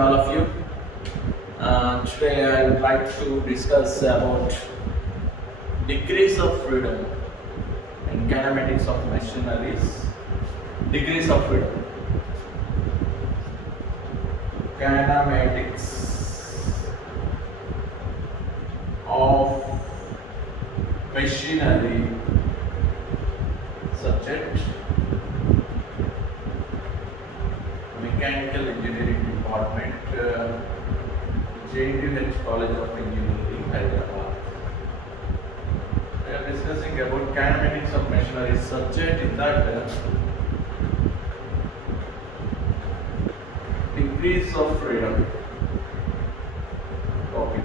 all of you. Today I would like to discuss about degrees of freedom in kinematics of machineries. Degrees of freedom. Kinematics of machinery subject. Mechanical Engineering Department, JNTH College of Engineering, Hyderabad. We are discussing about kinematics of machinery subject. In that, degrees of freedom topic.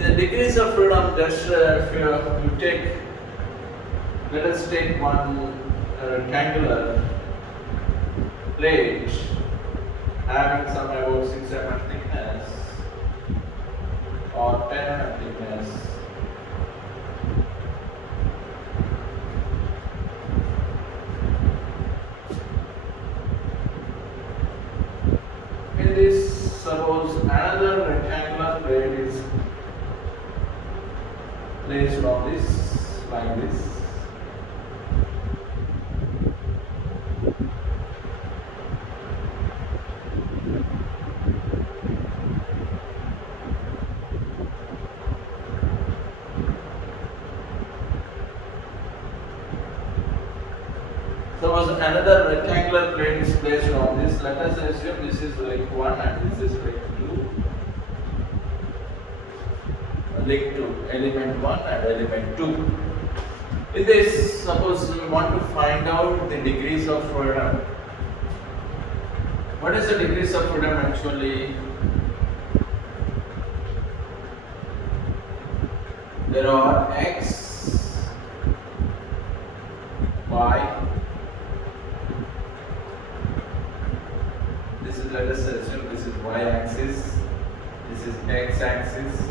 The degrees of freedom, just if you take, let us take one rectangular plate having some about 6 mm thickness or 10 mm thickness. In this, suppose another rectangular plate is placed on this, like this. Suppose another rectangular plate is placed on this. Let us assume this is like 1 and this is like 2. Link 2, element 1 and element 2. In this, suppose we want to find out the degrees of freedom. What is the degrees of freedom actually? There are x, y. This is, let us assume this is y axis, this is x axis.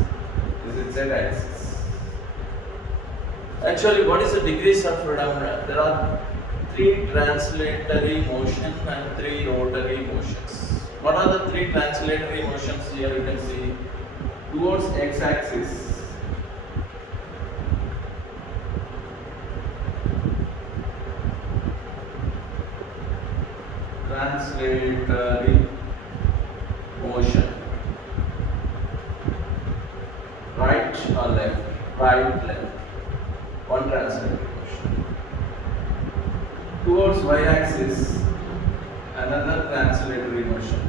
This is z axis. Actually, what is the degrees of freedom? There are 3 translatory motions and 3 rotary motions. What are the 3 translatory motions? Here you can see towards x axis. Translatory motion. Right or left? Right, left. One translatory motion. Towards y-axis, another translatory motion.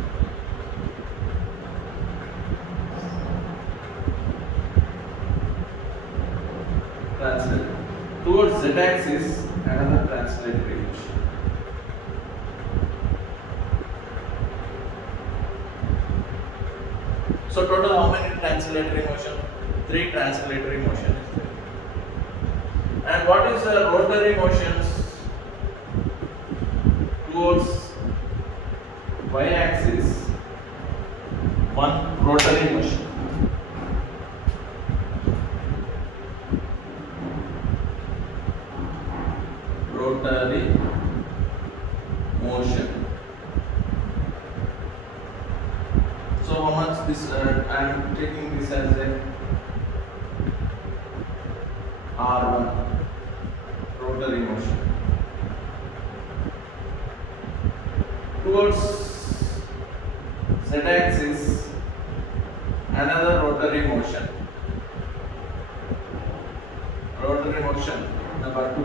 Translatory. Towards z-axis, another translatory motion. So total how many translatory motion? 3 translatory motion is there. And what is the rotary motions? Towards y-axis, 1 rotary motion. Rotary motion. So how much this? I am taking this as a R1 rotary motion. Towards z-axis, another rotary motion. Rotary motion number 2.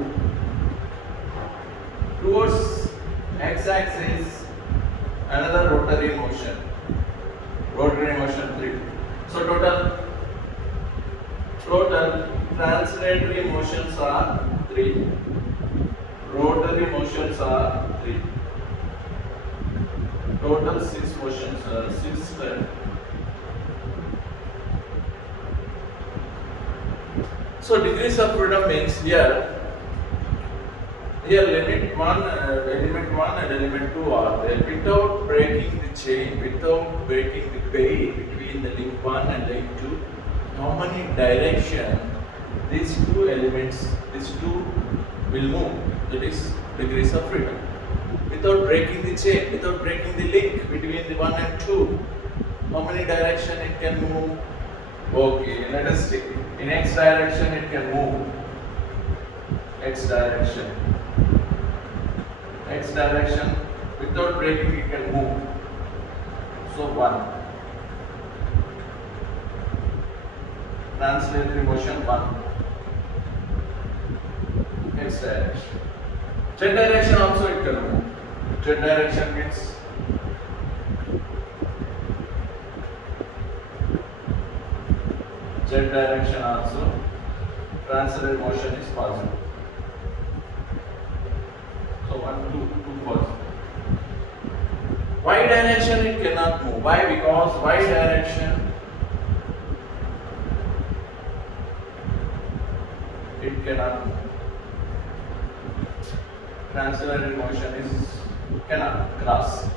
Towards x-axis, another rotary motion. Rotary motion 3. So total translatory motions are 3. Rotary motions are 3. Total 6 motions are 6. So degrees of freedom means here Here element 1 and element 2 are there. Without breaking the chain, without breaking the pair between the link 1 and link 2, how many direction these two elements, these two will move? That is degrees of freedom. Without breaking the chain, without breaking the link between the 1 and 2, how many direction it can move? Okay, let us see. In x direction it can move. X direction. X direction without breaking it can move. So 1. Translatory motion 1. X direction. Z direction also it can move. Z direction means Z direction also translatory motion is possible. So 1, 2 possible. Y direction it cannot move. Why? Because Y direction it cannot move. Translatory motion is cannot cross.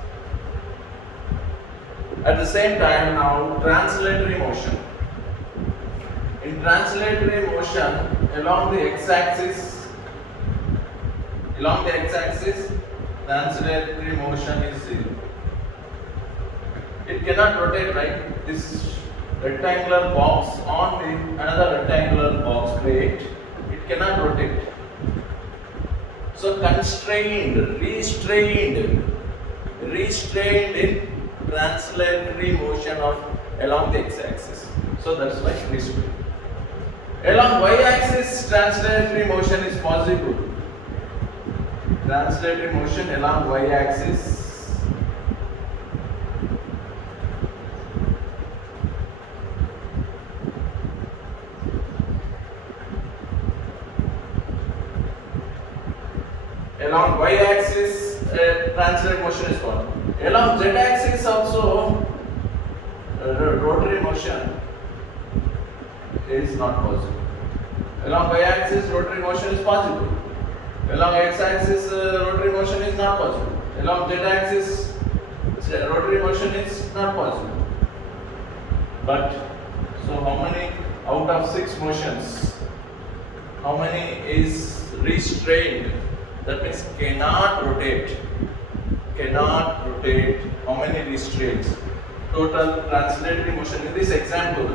At the same time now translatory motion. In translatory motion along the x-axis, translatory motion is 0. It cannot rotate, right? This rectangular box on the another rectangular box create, it cannot rotate. So constrained, restrained in translatory motion of along the x-axis. So that's why restrained. Along y-axis, translatory motion is possible. Translatory motion along y-axis. Along y-axis, translatory motion is possible. Along z-axis also, rotary motion is not possible. Along y-axis, rotary motion is possible. Along x-axis, rotary motion is not possible. Along z-axis, rotary motion is not possible. But, so how many out of 6 motions, how many is restrained? That means cannot rotate. How many restraints? Total translatory motion. In this example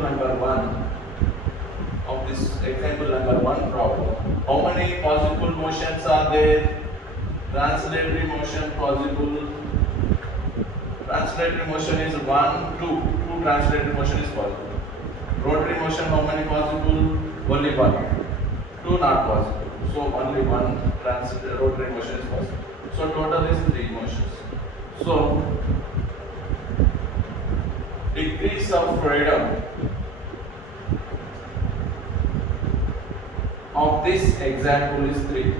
number 1 of this example number 1 problem, how many possible motions are there? Translatory motion possible. Translatory motion is 1, 2. 2 translatory motion is possible. Rotary motion, how many possible? Only 1. 2 not possible. So only 1 rotary motion is possible. So total is 3 motions. So degrees of freedom of this example is 3.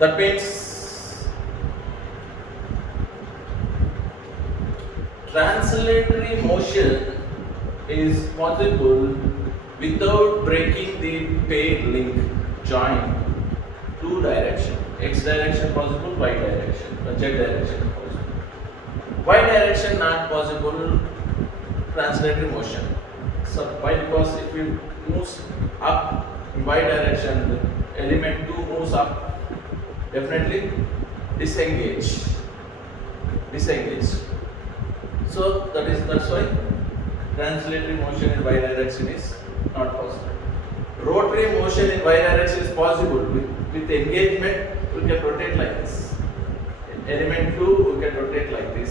That means translatory motion is possible without breaking the pair link join 2 direction. X direction possible, Y direction, Z direction possible. Y direction not possible, translatory motion. So why? Because if it moves up in Y direction, the element 2 moves up, definitely disengage. So that's why translatory motion in Y direction is not possible. Rotary motion in Y direction is possible. With engagement, we can rotate like this. In element 2, we can rotate like this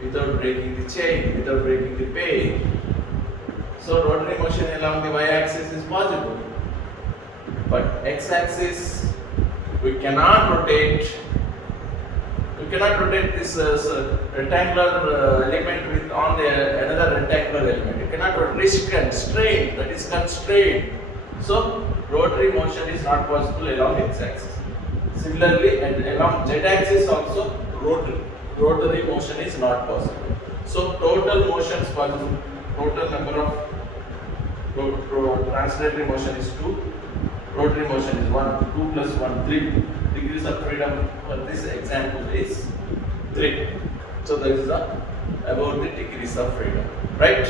without breaking the chain, without breaking the pair. So rotary motion along the y-axis is possible. But x-axis, we cannot rotate. We cannot rotate this rectangular element with on the another rectangular element. You cannot constrain. That is constrained. So rotary motion is not possible along x-axis. Similarly, and along z-axis also rotary motion is not possible. So total motions possible. Total number of translatory motion is 2. Rotary motion is 1, 2 plus 1, 3. Degrees of freedom for this example is 3. So that is about the degrees of freedom, right?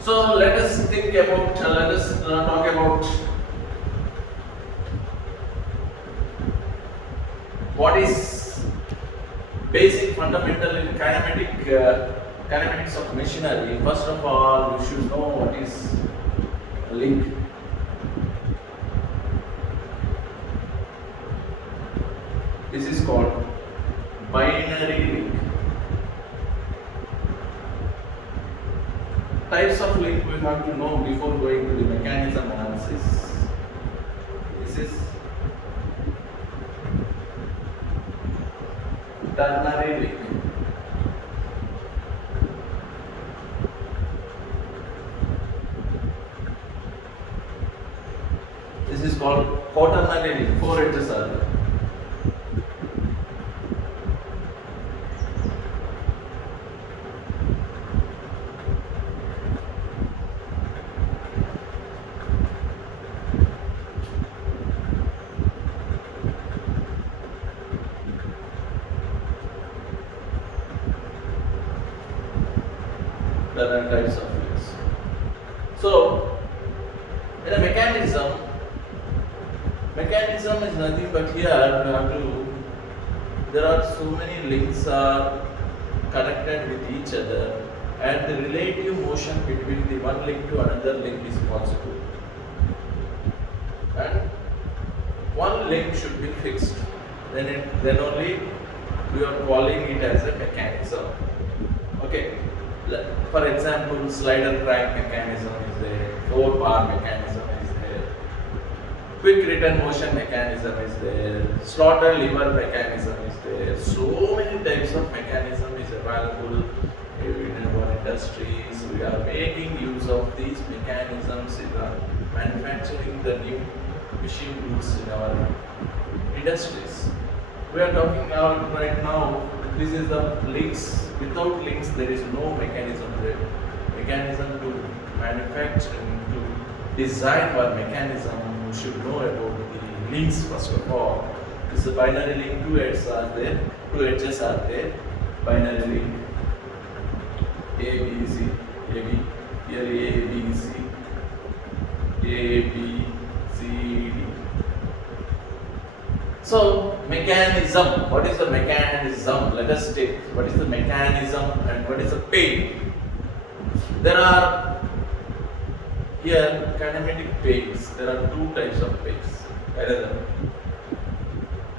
So let us think about, let us talk about what is basic fundamental in kinematics of machinery. First of all, you should know what is a link. This is called binary link. Types of link we have to know before going to the mechanism analysis. This is ternary link. This is called quaternary link. 4 edges are there. There are types of links. So, in a mechanism is nothing but here we have to, there are so many links are connected with each other and the relative motion between the one link to another link is possible. And one link should be fixed. Then only we are calling it as a mechanism. Okay. For example, slider crank mechanism is there, 4-bar mechanism is there, quick return motion mechanism is there, slaughter lever mechanism is there. So many types of mechanism is available in our industries. We are making use of these mechanisms in manufacturing the new machine goods in our industries. We are talking about right now, this is the links. Without links, there is no mechanism there. Mechanism to manufacture and to design our mechanism, we should know about the links first of all. This is a binary link, 2 edges are there, binary link A, B, C, A, B, here A, B, C, A, B, C, D. So, mechanism. What is the mechanism? Let us take what is the mechanism and what is the pain. There are here kinematic pains. There are 2 types of pains.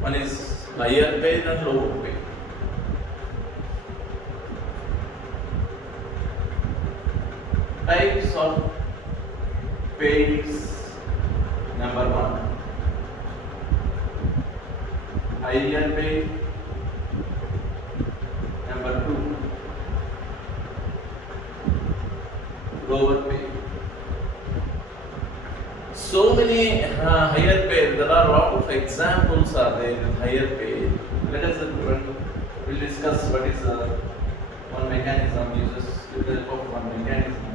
One is higher pain and lower pain. Types of pains. Number 1. Higher pain. Number 2, lower pain. So many higher pain. There are a lot of examples are there in higher pain. Let us we'll discuss what is one mechanism uses with the help of one mechanism.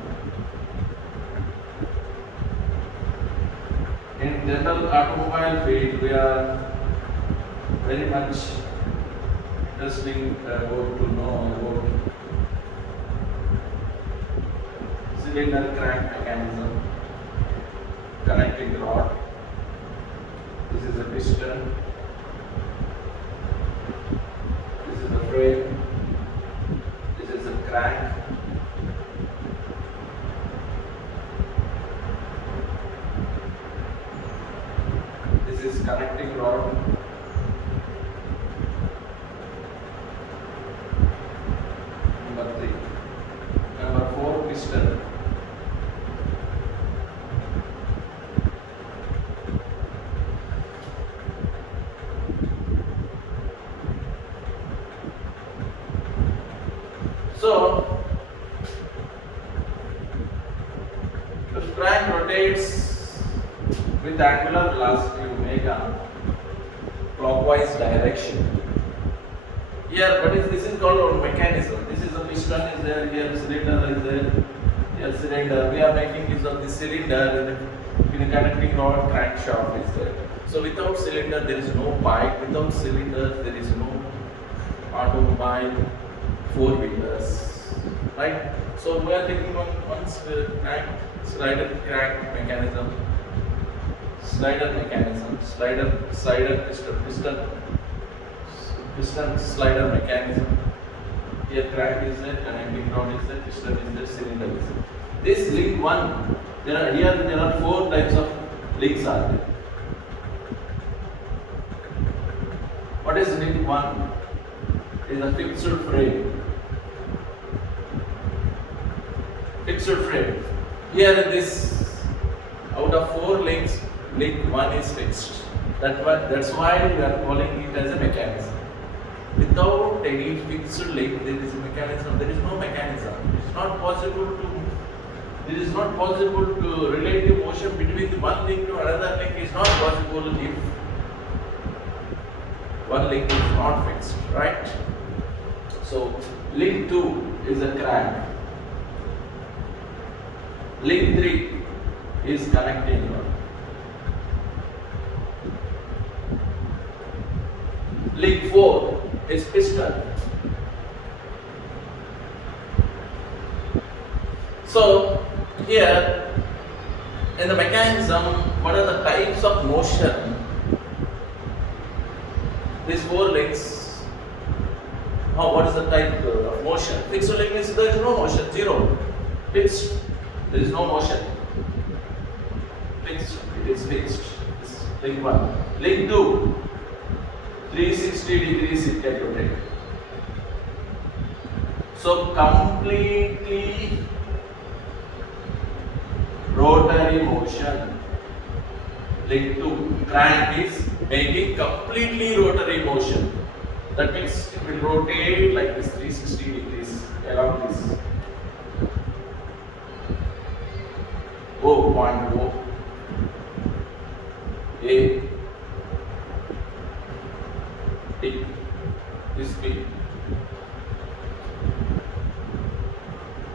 In general automobile field, we are very much interesting about to know about cylinder crank mechanism, connecting rod. This is a piston. This is a frame. This is a crank. This is connecting rod. Number 3. Number 4, piston. So, the crank rotates with angular velocity omega clockwise direction. Here, what is this is called our mechanism. This is a piston is there, here cylinder is there, a cylinder. We are making use of the cylinder in a connecting rod crankshaft is there. So without cylinder there is no bike. Without cylinder there is no automobile, four-wheelers, right? So we are taking one slider crank mechanism, piston slider mechanism. Here crank is there, connecting rod is there, piston is there, cylinder is there. This link one, there are four types of links are there. What is link one? Is a fixed frame. Fixed frame. Here in this, out of four links, link one is fixed. That's why we are calling it as a mechanism. Without any fixed link, there is a mechanism. There is no mechanism. It is not possible to relate the motion between the one link to another link. Is not possible if one link is not fixed, right? So link 2 is a crank. Link 3 is connecting rod. Link 4 is piston. So here in the mechanism, what are the types of motion? These four links. What is the type of motion? Fixed link means there is no motion, zero. Fixed, there is no motion. Fixed, it is fixed. This is link 1. Link 2, 360 degrees it can rotate. So completely rotary motion. Link 2, crank is making completely rotary motion. That means it will rotate like this 360 degrees along this point O, A, D, this B.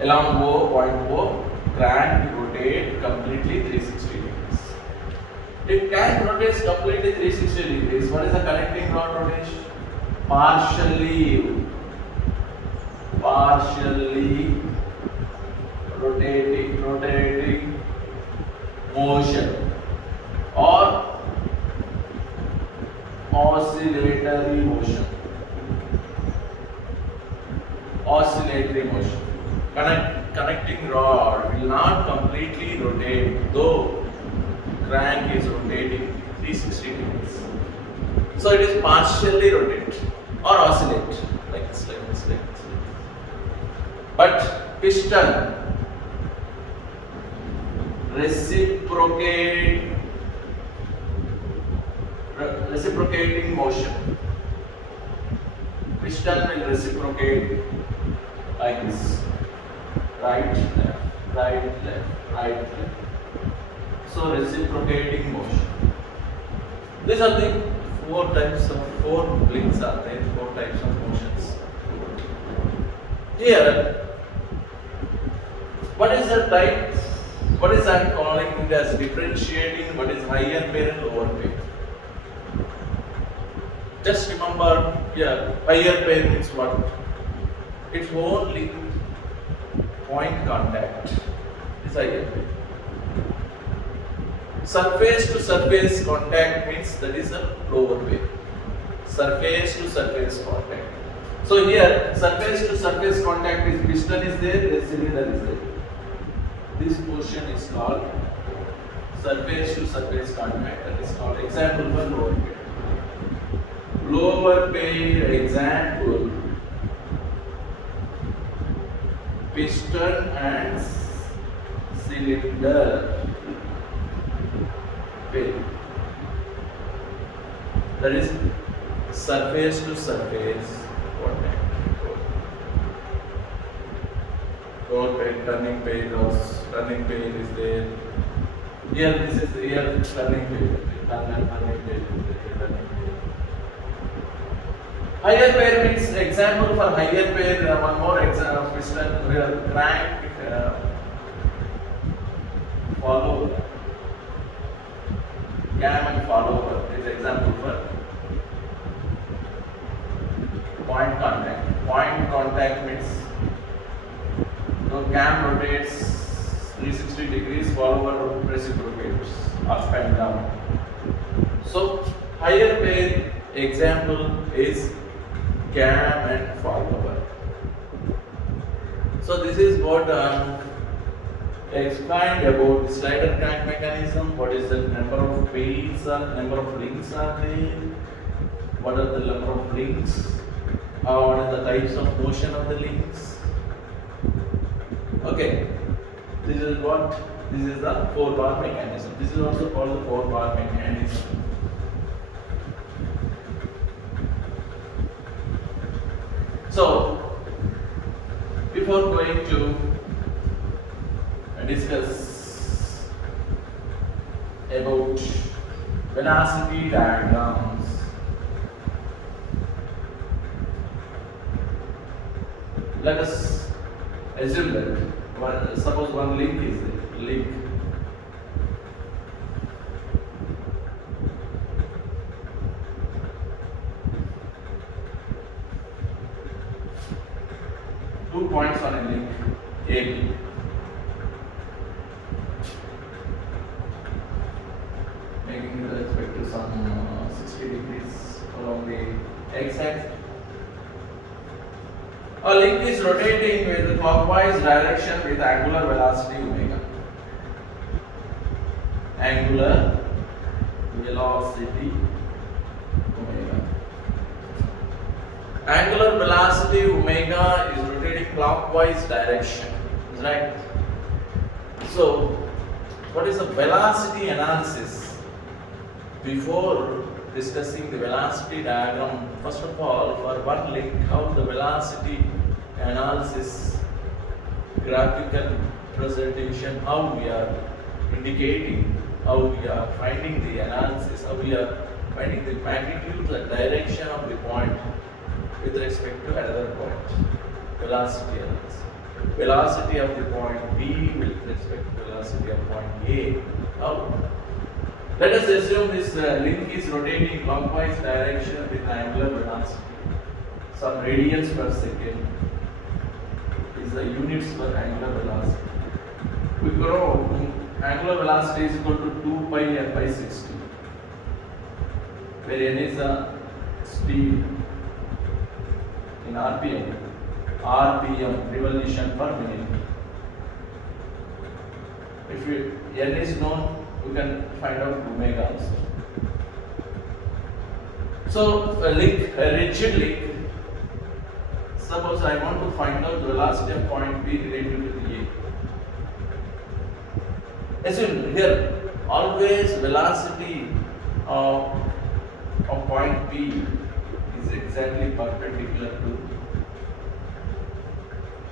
Along point O, crank rotate completely 360 degrees. If crank rotates completely 360 degrees, what is the connecting rod rotation? Partially rotating motion or oscillatory motion. Connecting rod will not completely rotate, though crank is rotating 360 degrees. So it is partially rotate or oscillate like this. But piston reciprocating motion. Piston will reciprocate like this. Right, left. So reciprocating motion. These are the four links are there, four types of motions. Here, what is the type? What is I calling it as differentiating? What is higher pair and lower pair? Just remember, higher pair means what? It's only point contact. Is higher pair. Surface to surface contact means that is a lower pair. Surface to surface contact. So here, surface to surface contact is piston is there, the cylinder is there. This portion is called surface to surface contact. That is called example for lower pair. Lower pair example: piston and cylinder pair. That is surface to surface contact. Roll pair, turning pair is there. Here this is turning pair. Turning pair. Higher pair means example for higher pair. One more example: piston, crank, follower. Cam and follower is example for point contact. Point contact means the cam rotates 360 degrees, follower reciprocates up and down. So higher pair example is cam and follower. So this is what explained about the slider crank mechanism. What is the number of pairs or number of links are there? What are the number of links? What are the types of motion of the links? Okay, this is the 4-bar mechanism. This is also called the 4-bar mechanism. So, before going to discuss about velocity diagrams, let us assume that suppose one link is there. Link. Two points on a link AB. Making the respect to some 60 degrees along the x-axis. A link is rotating with the clockwise direction with angular velocity omega. Angular velocity omega. Angular velocity omega is rotating clockwise direction. Right? So, what is the velocity analysis? Before discussing the velocity diagram, first of all, for one link, how the velocity analysis, graphical presentation, how we are indicating, how we are finding the analysis, how we are finding the magnitude and direction of the point with respect to another point. Velocity analysis. Velocity of the point B with respect to velocity of point A. How? Let us assume this link is rotating clockwise direction with angular velocity. Some radians per second is the units for angular velocity. We grow angular velocity is equal to 2 pi n by 60, where n is the speed in RPM, revolution per minute. If n is known, we can find out omega also. So a rigid link. Suppose I want to find out the velocity of point B related to the A. Assume here always velocity of point B is exactly perpendicular to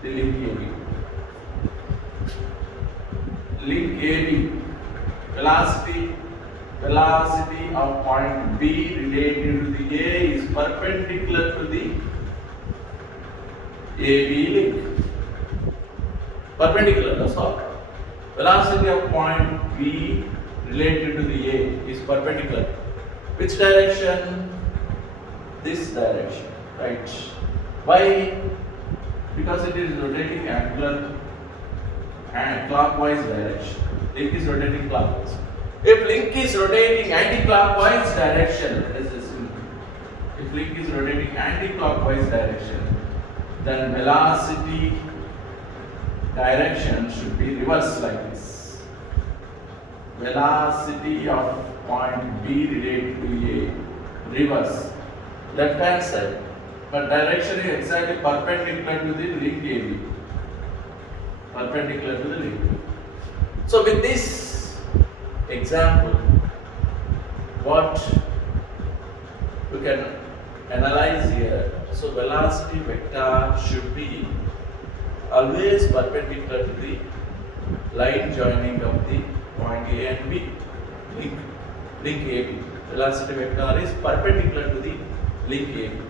the link AB. Link AB. Velocity of point B related to the A is perpendicular to the AB link. Perpendicular, that's all. Velocity of point B related to the A is perpendicular. Which direction? This direction, right? Why? Because it is rotating angular and clockwise direction. Link is rotating clockwise. If link is rotating anti-clockwise direction, let us assume, if link is rotating anti-clockwise direction, then velocity direction should be reversed like this. Velocity of point B related to A, reverse, left hand side, but direction is exactly perpendicular to the link AB. Perpendicular to the link. So with this example, what we can analyze here, so velocity vector should be always perpendicular to the line joining of the point A and B, link AB. Velocity vector is perpendicular to the link AB.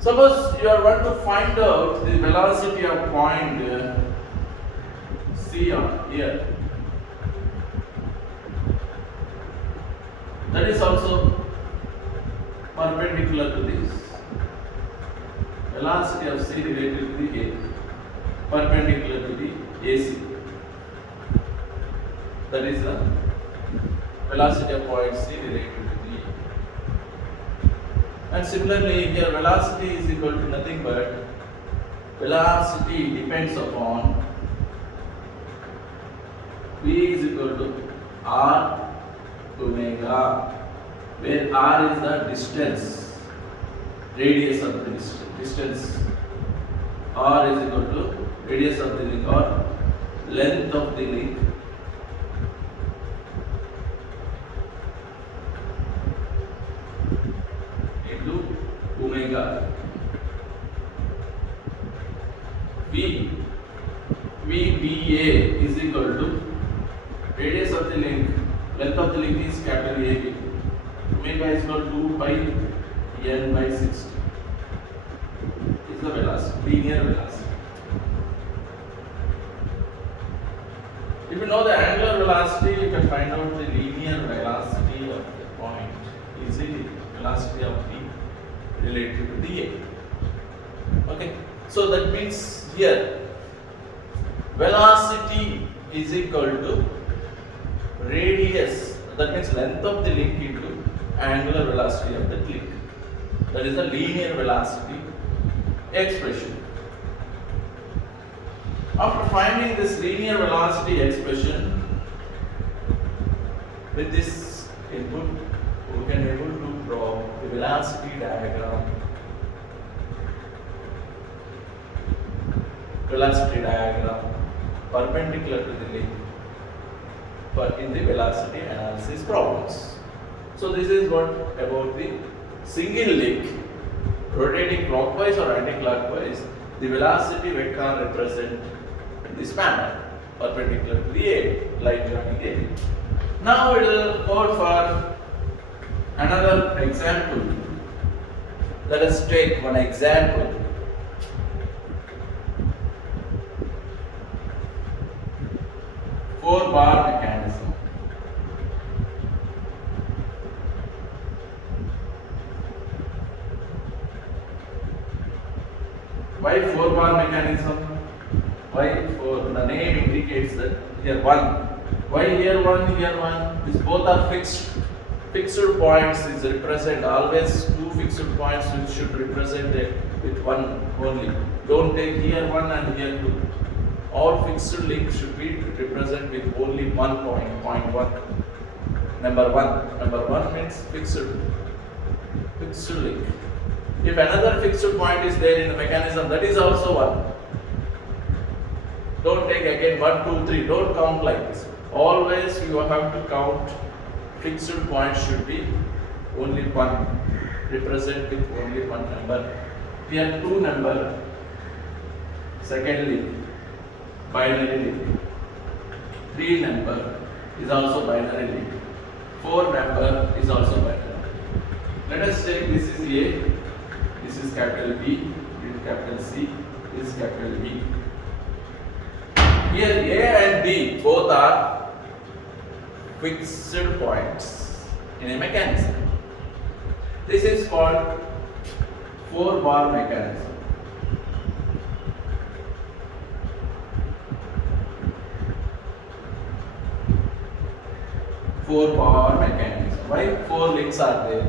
Suppose you are want to find out the velocity of point here, that is also perpendicular to this. Velocity of C related to the A, perpendicular to the AC. That is the velocity of point C related to the A. And similarly here velocity is equal to nothing but velocity depends upon V is equal to R omega, where R is the distance, radius of the distance. R is equal to radius of the link or length of the link into omega. VBA is equal to radius of the link, length of the link is capital AB. Omega is equal to 2 pi n by 60 is the velocity, linear velocity. If you know the angular velocity, you can find out the linear velocity of the point easily, velocity of the related to the A. Okay, so that means here velocity is equal to radius, that means length of the link into angular velocity of the link. That is the linear velocity expression. After finding this linear velocity expression with this input, we can able to draw the velocity diagram. Velocity diagram perpendicular to the link in the velocity analysis problems. So this is what about the single link rotating clockwise or anti-clockwise, the velocity vector represent in this manner perpendicular to the A, line joining A. Now we will go for another example. Let us take one example. Four-bar mechanism. Why four-bar mechanism? Why four? The name indicates that here one. Why here one? Here one? These both are fixed. Fixed points is represent always two fixed points which should represent it with one only. Don't take here one and here two. All fixed links should be represented with only one point, point one. Number one means fixed link. If another fixed point is there in the mechanism, that is also one. Don't take again 1, 2, 3. Don't count like this. Always you have to count. Fixed point should be only one. Represent with only one number. Here two number. Second link. Binary link. 3 number is also binary link. 4 number is also binary. Let us take this is A, this is capital B, this is capital C, this is capital B. Here A and B both are fixed points in a mechanism. This is called 4-bar mechanism. 4-bar mechanism. Why 4 links are there?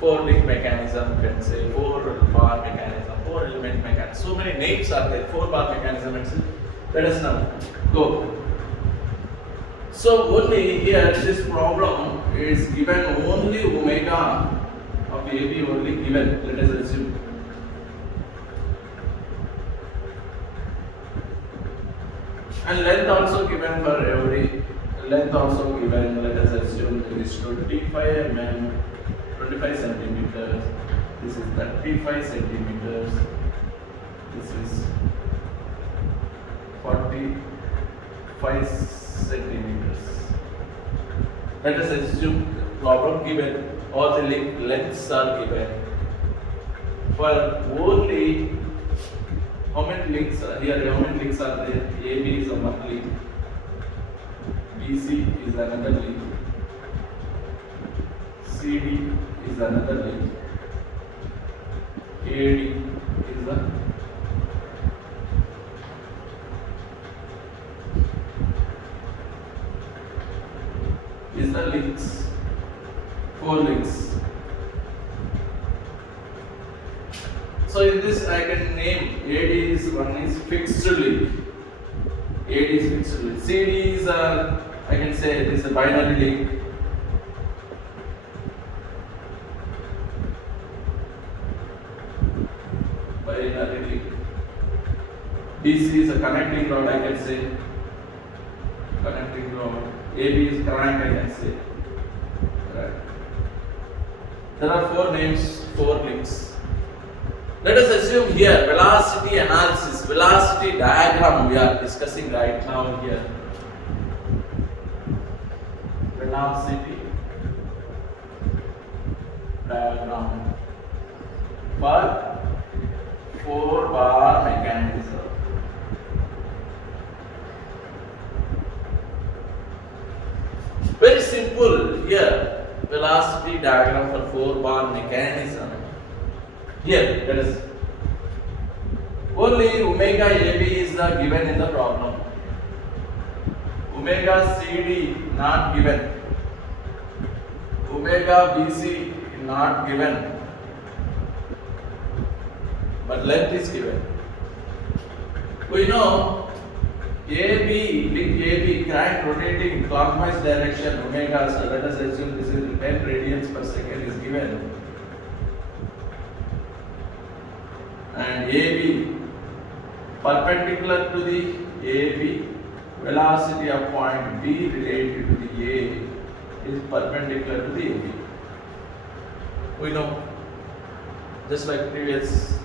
4-link mechanism, you can say 4-bar mechanism, 4-element mechanism. So many names are there. 4-bar mechanism itself. Let us now go. So only here this problem is given only omega of AB only given. Let us assume. And length also given for every. Length also given, let us assume it is 25 mm, 25 centimeters, this is 35 centimeters, this is 45 centimeters. Let us assume problem given, all the lengths are given. For only, how many links are here? How many links are there? AB is a one link. BC is another link, CD is another link, AD is the links, 4 links. So in this I can name AD is one is fixed link. AD is fixed link. CD is I can say it is a binary link. Binary link. DC is a connecting rod, I can say. Connecting rod. AB is crank, I can say. Right. There are 4 names, 4 links. Let us assume here velocity analysis, velocity diagram we are discussing right now here. Velocity diagram for 4-bar mechanism. Very simple here, velocity diagram for 4-bar mechanism. Here, that is only omega AB is given in the problem. Omega CD not given. Omega BC not given. But length is given. We know AB, link AB, crank rotating clockwise direction omega. So let us assume this is 10 radians per second is given. And AB perpendicular to the AB, velocity of point B related to the A is perpendicular to the AB. We know, just like previous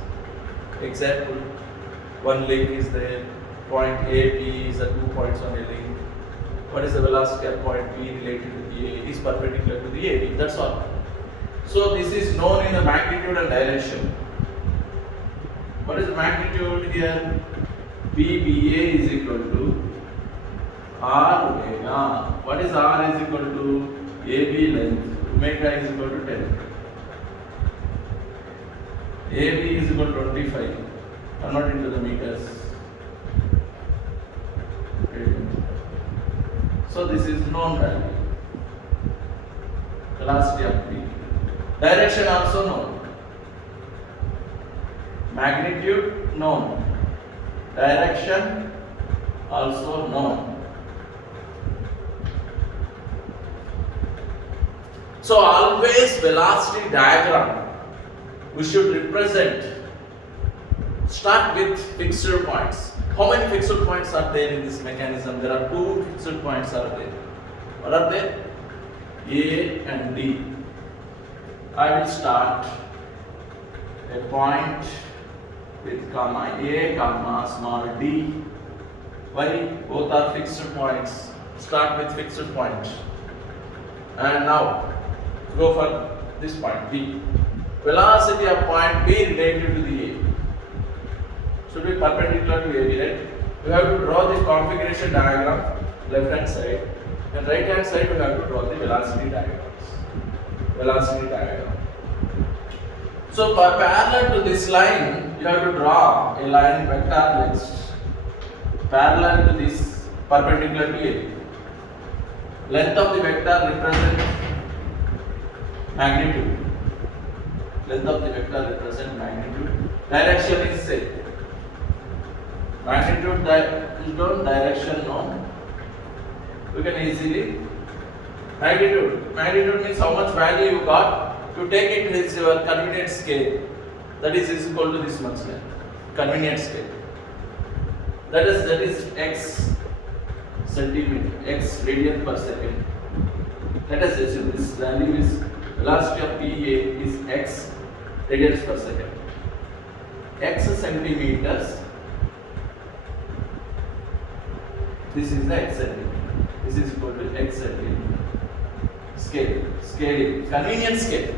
example, one link is there, point AB is the 2 points on a link. What is the velocity of point B related to the A is perpendicular to the AB, that's all. So this is known in the magnitude and direction. What is the magnitude here? BBA is equal to R omega. What is R is equal to AB length? Omega is equal to 10. AB is equal to 25. Convert into the meters. So this is known value. Velocity of B. Direction also known. Magnitude known. Direction also known. So always velocity diagram we should represent, start with fixed points. How many fixed points are there in this mechanism? There are 2 fixed points are there. What are they? A and D. I will start a point with comma A, comma small d. Why? Both are fixed points. Start with fixed point. And now go for this point B. Velocity of point B related to the A should be perpendicular to AB, right? We have to draw the configuration diagram, left hand side, and right hand side we have to draw the velocity diagrams. Velocity diagram. So parallel to this line, you have to draw a line vector length parallel to this, perpendicular to A. Length of the vector represents magnitude. Length of the vector represents magnitude. Direction is same. Magnitude is known, direction known. You can easily magnitude. Magnitude means how much value you got. You take it as your convenient scale. That is equal to this much length. Convenient scale. That is x centimeter, x radian per second. Let us assume this value is velocity of PA is x radians per second. X centimeters. This is the x centimeter. This is equal to x centimeter. Scaling, convenient scale.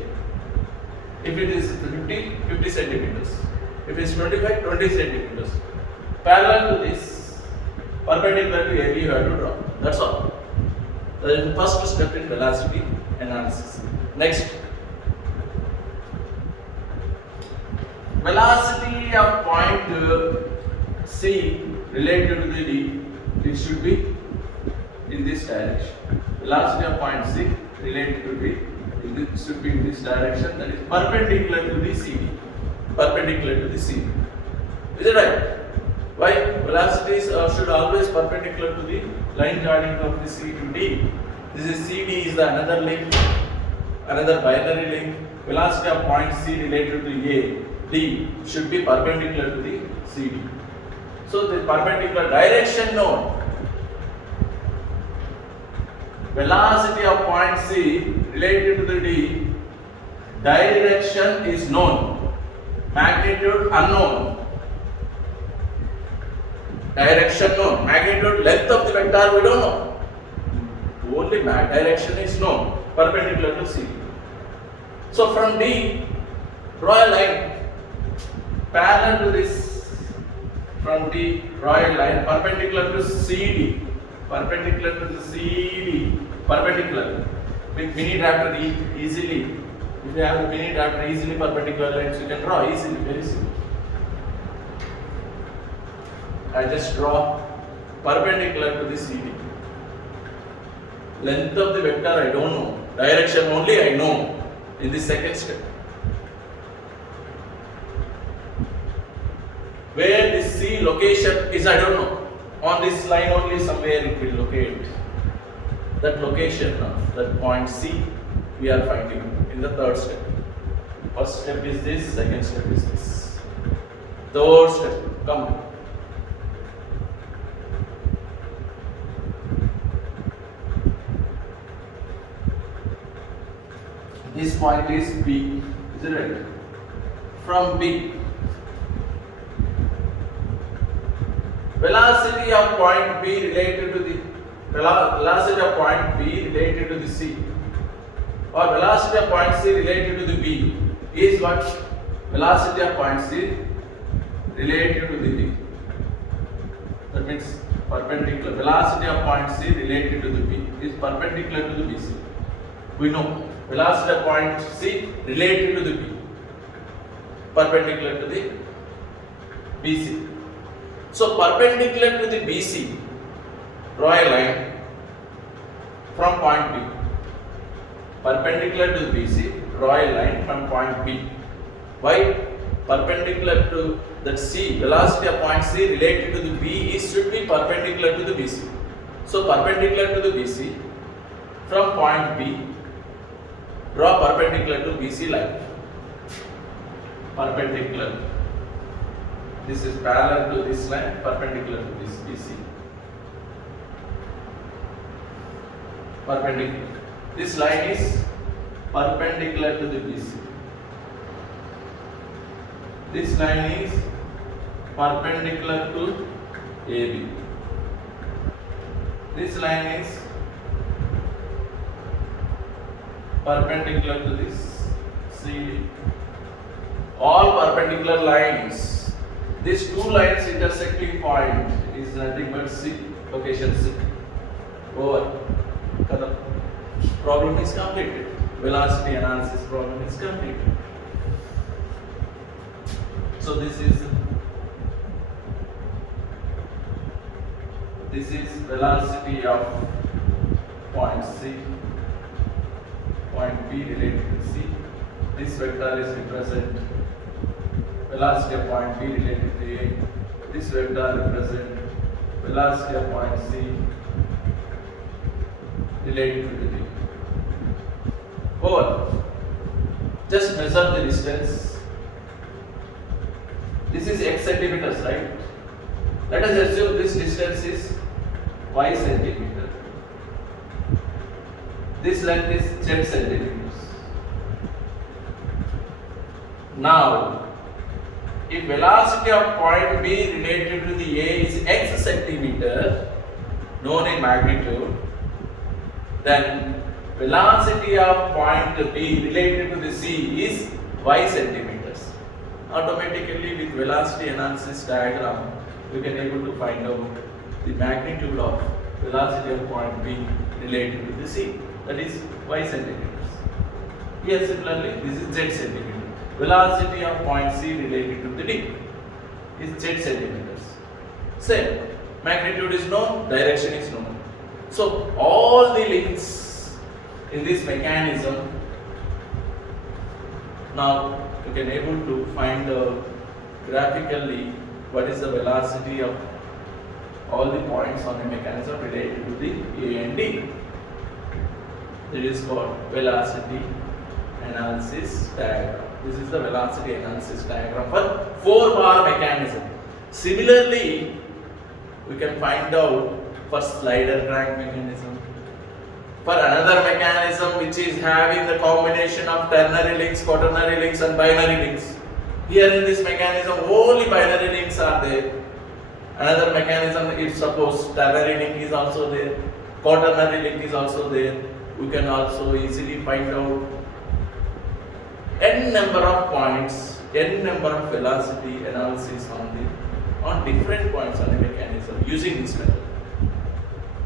If it is 50 centimeters. If it is 25, 20 centimeters. Parallel to this, perpendicular to AB, you have to draw. That's all. The first step in velocity analysis. Next, velocity of point C related to the D, it should be in this direction. Velocity of point C related to D, it should be in this direction, that is perpendicular to the CD. Perpendicular to the CD. Is it right? Why? Velocities should always perpendicular to the line joining of the C to D. This is CD is the another link, another binary link. Velocity of point C related to A, D should be perpendicular to the CD. So the perpendicular direction known. Velocity of point C related to the D, direction is known, magnitude unknown. Direction known, magnitude, length of the vector we don't know. Only direction is known, perpendicular to C. So from D, draw a line parallel to this. From D, draw a line perpendicular to CD. Perpendicular to the CD. Perpendicular. With mini drafter easily. If you have the mini drafter easily perpendicular lines, you can draw easily, very simple. I just draw perpendicular to the CD. Length of the vector I don't know. Direction only I know in the second step. Where the C location is I don't know. On this line only somewhere it will locate. That location of that point C we are finding in the third step. First step is this, second step is this. Third step, come. This point is B, is it right? From B, velocity of point B related to the velocity of point B related to the C, or velocity of point C related to the B is what? Velocity of point C related to the D. That means perpendicular. Velocity of point C related to the B is perpendicular to the BC. We know. Velocity of point C related to the B, perpendicular to the BC. So perpendicular to the BC, draw a line from point B. Perpendicular to the BC, draw a line from point B. Why? Perpendicular to that C, velocity of point C related to the B is should be perpendicular to the BC. So perpendicular to the BC, from point B, draw perpendicular to BC line. Perpendicular. This is parallel to this line, perpendicular to this BC. Perpendicular. This line is perpendicular to the BC. This line is perpendicular to AB. This line is perpendicular to this CD. All perpendicular lines. These two lines intersecting point is nothing but C, location C. Over. The problem is completed. Velocity analysis problem is completed. So this is velocity of point C. Point B related to C. This vector is represent velocity of point B related to A. This vector represent velocity of point C related to the D. Over. Just measure the distance. This is x centimeters, right? Let us assume this distance is y centimeter. This length is z centimeters. Now, if velocity of point B related to the A is x centimeter, known in magnitude, then velocity of point B related to the C is y centimeters. Automatically, with velocity analysis diagram, we can able to find out the magnitude of velocity of point B related to the C, that is y centimeters. Here similarly, this is z centimeter. Velocity of point C related to the D is z centimeters. Same, magnitude is known, direction is known. So all the links in this mechanism, now you can able to find graphically what is the velocity of all the points on the mechanism related to the A and D. It is called velocity analysis diagram. This is the velocity analysis diagram for 4-bar mechanism. Similarly, we can find out for slider crank mechanism, for another mechanism which is having the combination of ternary links, quaternary links and binary links. Here in this mechanism only binary links are there. Another mechanism, if suppose ternary link is also there, quaternary link is also there, we can also easily find out n number of points, n number of velocity analysis on different points on the mechanism using this method.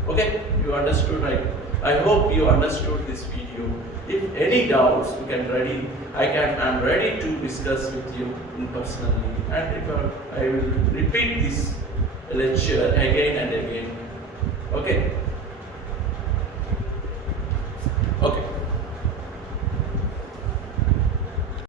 Okay, you understood, right? I hope you understood this video. If any doubts, you can ready. I am ready to discuss with you in personally, and if I will repeat this lecture again and again. Okay.